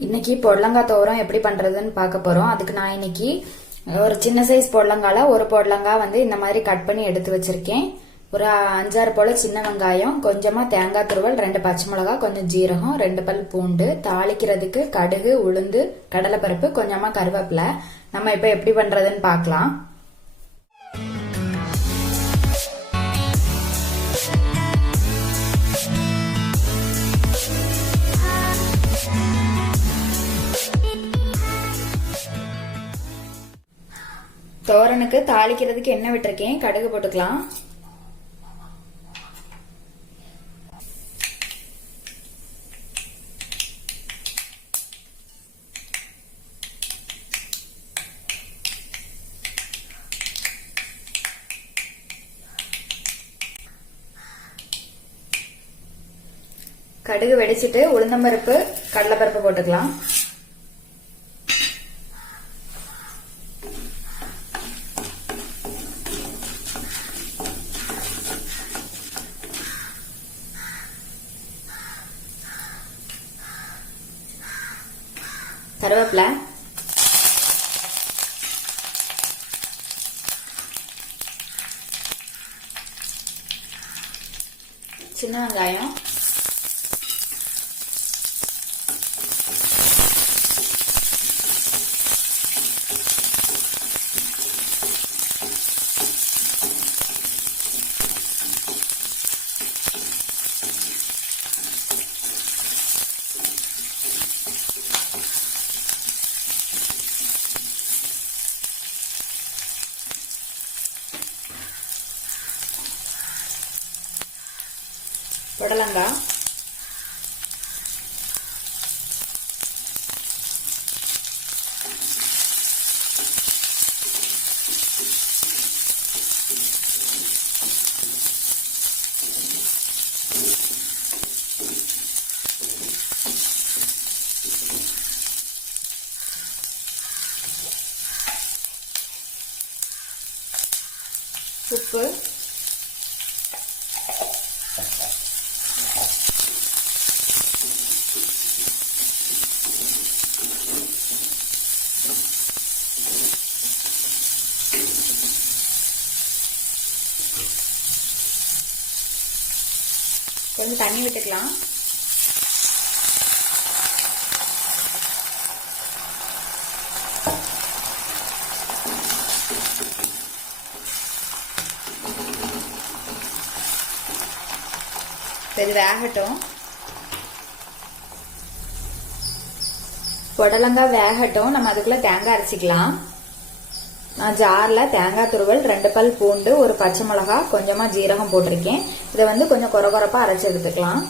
இன்னைக்கு பொடலங்காய் துவரம் எப்படி பண்றதுன்னு பார்க்க போறோம். அதுக்கு நான் இன்னைக்கு ஒரு சின்ன சைஸ் பொடலங்கால ஒரு பொடலங்காய் வந்து இந்த மாதிரி கட் பண்ணி எடுத்து வச்சிருக்கேன். ஒரு 5-6 போல சின்ன வெங்காயம், கொஞ்சமா தேங்காய் துருவல், 2 பச்சை மிளகாய், கொஞ்சம் ஜீரகம், 2 பல் பூண்டு, தாளிக்கிறதுக்கு கடுகு, உளுந்து, கடலைப்பருப்பு, கொஞ்சமா கருவேப்பிலை. நம்ம இப்ப எப்படி பண்றதுன்னு பார்க்கலாம். தோரனுக்கு தாளிக்கிறதுக்கு எண்ணெய் விட்டுருக்கேன். கடுகு போட்டுக்கலாம். கடுகு வெடிச்சிட்டு உளுந்தம்பருப்பு, கடலைப்பருப்பு போட்டுக்கலாம். கருவேப்பிலை, சின்ன வெங்காயம், புடலங்காய், உப்பு, கொஞ்சம் தண்ணி விட்டுக்கலாம். இது வேகட்டும். புடலங்காய் வேகட்டும். நம்ம அதுக்குள்ள தேங்காய் அரைச்சிக்கலாம். நான் ஜார்ல தேங்காய் துருவல், 2 பல் பூண்டு, ஒரு பச்சை மிளகாய், கொஞ்சமா ஜீரகம் போட்டிருக்கேன். இதை வந்து கொஞ்சம் கொரகொரப்பா அரைச்சு எடுத்துக்கலாம்.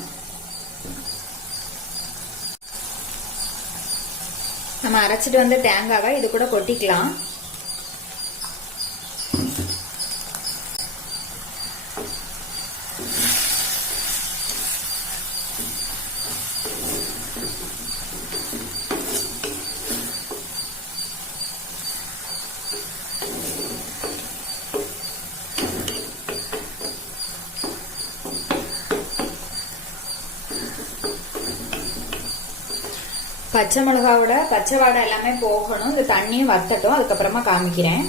நம்ம அரைச்சிட்டு வந்த தேங்காவை இது கூட கொட்டிக்கலாம். பச்சை மிளகாவோட பச்சை வாடை எல்லாமே போகணும். இந்த தண்ணியும் வத்தட்டும், அதுக்கப்புறமா காமிக்கிறேன்.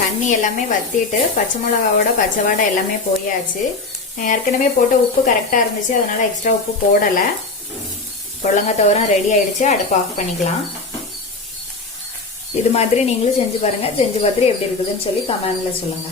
தண்ணி எல்லாமே வத்திட்டு பச்சை மிளகாவோட பச்சை வாடை எல்லாமே போயாச்சு. நான் ஏற்கனவே போட்ட உப்பு கரெக்டா இருந்துச்சு, அதனால எக்ஸ்ட்ரா உப்பு போடல. பொடலங்காய் துவரம் ரெடி ஆயிடுச்சு. அடுப்பு ஆஃப் பண்ணிக்கலாம். இது மாதிரி நீங்களும் செஞ்சு பாருங்க. செஞ்சு பார்த்துட்டு எப்படி இருக்குதுன்னு சொல்லி கமெண்ட்ல சொல்லுங்க.